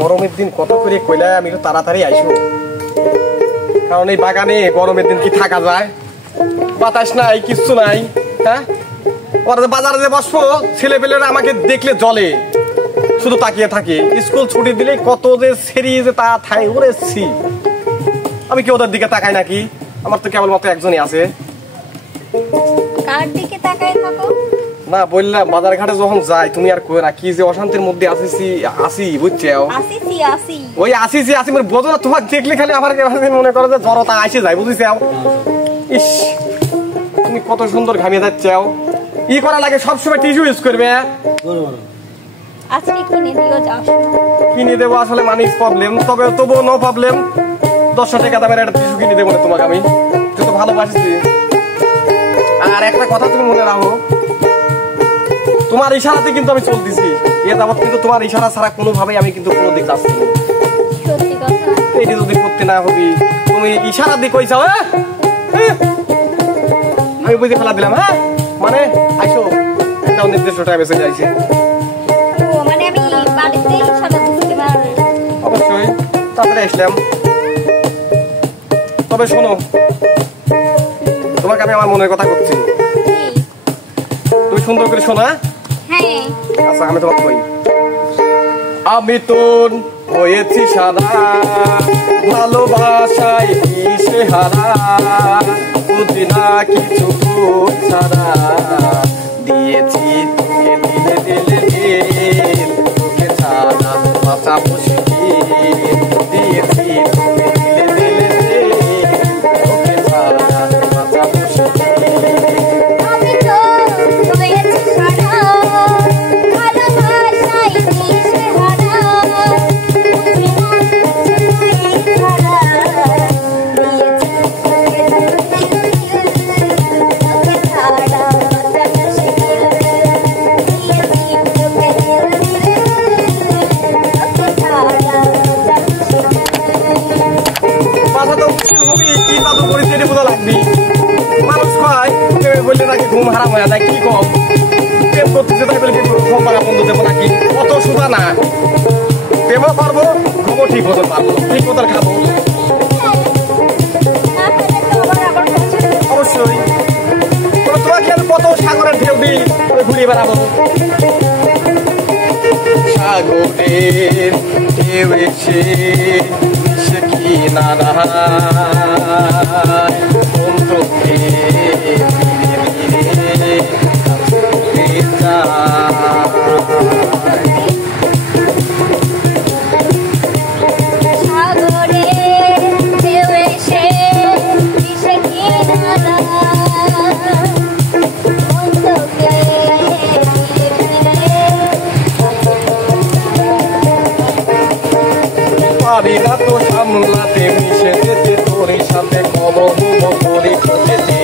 গরমের দিন কত করে কইলা আমি একটু তাড়াতাড়ি আইসো, কারণ এই বাগানে গরমের দিন কি থাকা যায়? বাতাস নাই, কিচ্ছু নাই। হ্যাঁ, ওরা বাজারে যে বসবো, ছেলে পেলেরা আমাকে দেখলে জলে, শুধু তাকিয়ে থাকে। স্কুল ছুটি দিলে কত যে সেরিয়ে যে তা থাই উড়েছি, আমি কি ওদের দিকে তাকাই নাকি? আমার তো কেবলমাত্র একজনই আছে। কার দিকে তাকাই থাকো? না বললাম বাজার ঘাটে যখন যাই, তুমি আর কই না কি যে অশান্তির মধ্যে আসি বুঝছো? ওই আসি মানে বোঝো না, তোমার দেখলে খালি আমার মনে করো যে জড়তা আসে যায়, বুঝেছো? ইস, তুমি কত সুন্দর ঘামিয়ে যাচ্ছ। ই করা লাগে সবসময় টিস্যু ইউজ করবে। আজকে কিনে দিও, যাও। কিনে দেবো আসলে মানি প্রবলেম, তবুও নো প্রবলেম। 10 টাকা দামের একটা টিস্যু কিনে দেবো না তোমাকে আমি, তুই তো ভালোবাসিস। আর একটা কথা তুমি মনে রাখো, তোমার ইশারাতে কিন্তু আমি চলতেছি। এ যাবত কিন্তু তোমার ইশারা ছাড়া কোনোভাবেই আমি কিন্তু কোনো দিক যাচ্ছি না। সত্যি কথা। এইটা যদি করতে না হবি, তুমি ইশারা দিয়ে কইছাও। আমি বুঝে ফেলা দিলাম। হ্যাঁ মানে আইসো, একটা নির্দিষ্ট টাইমে চলে যাইছে। মানে আমি বাড়িতে ইশারা দিতে পারি? অবশ্যই, তারপরে আসলাম। তবে শোনো, তোমাকে আমি আমার মনের কথা করছি, তুমি সুন্দর করে শোনো। হ্যাঁ, আচ্ছা আমি তোমাকে কই, আমি তো হয়েছি সাদা, ভালোবাসায় দিশে হারা, বুঝি না কিছু ছাড়া, দিয়েছি তোকে দিলে দিলে দিল, তোকে ছাড়া বাঁচা মুশকিল, দিয়েছি তোকে দিলে দিলে দিল, তোকে ছাড়া বাঁচা মুশকিল। আমি তো হয়েছি সাদা, ভালোবাসায় দিশে হারা, বুঝি না কিছু ছাড়া, দিয়েছি তোকে তোকে ছাড়া বাঁচা মুশকিল, দিয়েছি তোকে তোকে ছাড়া বাঁচা মুশকিল। বাসা তো মুশকিল হবি, কি জাদু করেছে এটা বোঝা লাগবি। মানুষ হয় বললে নাকি ঘুম হারাম হয়ে যায়, কি কম প্রেম করতেছে তাই বলে ঘুম ভাঙা বন্ধ দেবো নাকি? অত সোজা না, প্রেমও পারবো, ঘুমও ঠিক মতো পারবো, ঠিক মতো খাবো। অবশ্যই, তোমাকে আমি কত সাগরের ঢেউ দিই, ঘুরিয়ে বেড়াবো। সাগরের ঢেউ এসে সে কি নারায়, বন্ধুকে ধীরে ধীরে যায়। সাগরে ঢেউ এসে দিশে কি নারায়, বন্ধুকে পারি না তো সামলাতে, মিশে যেতে তোর সাথে কবহুম করে খুঁজেছি,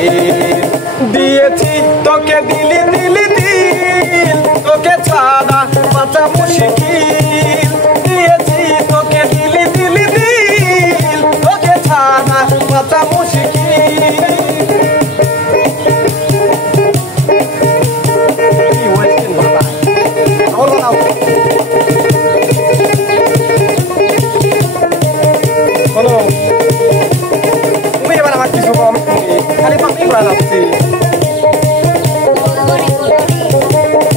দিয়েছি তোকে দিলি দিলি দিল, তোকে ছাড়া বাঁচা মুশকিল, দিয়েছি তোকে দিলি দিলি দিল, তোকে ছাড়া বাঁচা মুশকিল। কি হয়েছেন বাবা? আমার বানাও। শোনো, তুমি এবার আমার কিছু কম, খালি পাপি করা যাচ্ছি।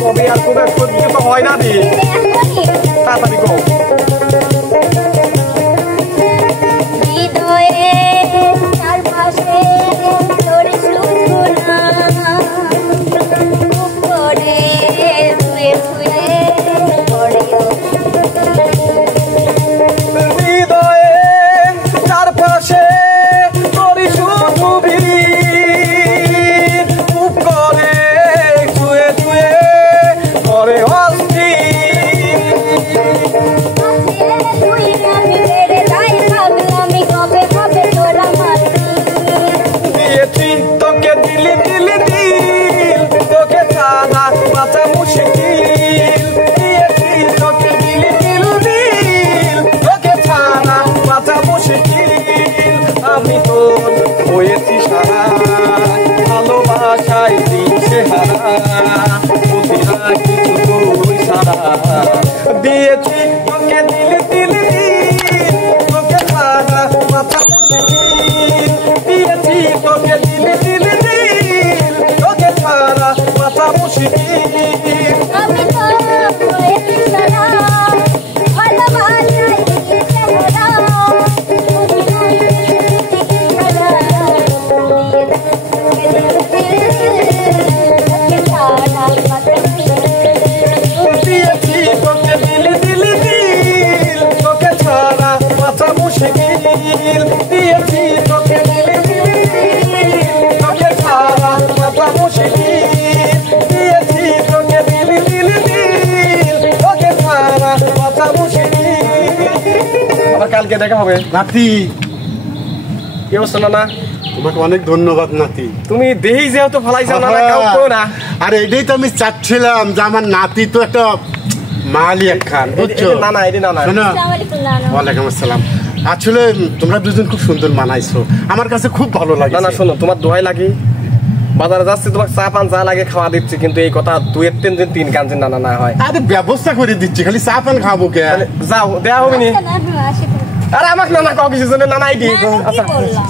কবে আর কবে সহ্য তো হয় না রে, তাড়াতাড়ি কম। হৃদয়ে চারপাশে তোর সুখনা, উপরে ধুয়ে ধুয়ে পড়ে, হৃদয়ে চারপাশে তোরই শুধু ভিড়, খুব করে ছুঁয়ে ছুঁয়ে করে অস্থির। তুই আমি বেড়ে যাই ভাবলামি, কবে হবে তোরা মাটি, দিয়েছি তোকে দিলি দিলি দিল, তোকে ছাড়া বাঁচা মুশকিল, দিয়েছি তোকে দিলি দিলি দিল, তোকে ছাড়া বাঁচা মুশকিল। আমি তোর হয়েছি সারা, ভালোবাসায় দিশে হারা, বুঝি না কিছু তুই ছাড়া, দিয়েছি তোকে দিলি দিলি চামুশিনি আবার কালকে দেখা হবে নাতি। কি অবস্থা নানা তোমাকে অনেক ধন্যবাদ নাতি। তুমি দেহি যেহেতু ফলাইছো নানা কাউকে না আর এটাই তো আমি চাচ্ছিলাম যে আমার নাতি তো একটা মালি একখান বুঝছো নানা এটি নানা শোনো আসসালামু আলাইকুম নানু। ওয়ালাইকুম আসসালাম। আসলে তোমরা দুজন খুব সুন্দর মানাইছো, আমার কাছে খুব ভালো লাগে। নানা শোনো তোমার দোহাই লাগি বাজারে যাচ্ছি তোমার চা পান যা লাগে খাওয়া দিচ্ছি কিন্তু এই কথা দুয়ের তিন দিন তিন কাঞ্চি নানা না হয় আরে ব্যবস্থা করে দিচ্ছি, খালি চা পান খাবো কে? তাহলে যাও দেয়া হবে নি আচ্ছা নানু আসি। আরে আমাকে নানা কাউ কিছু নানা আইডি নানু কি আচ্ছা বললাম?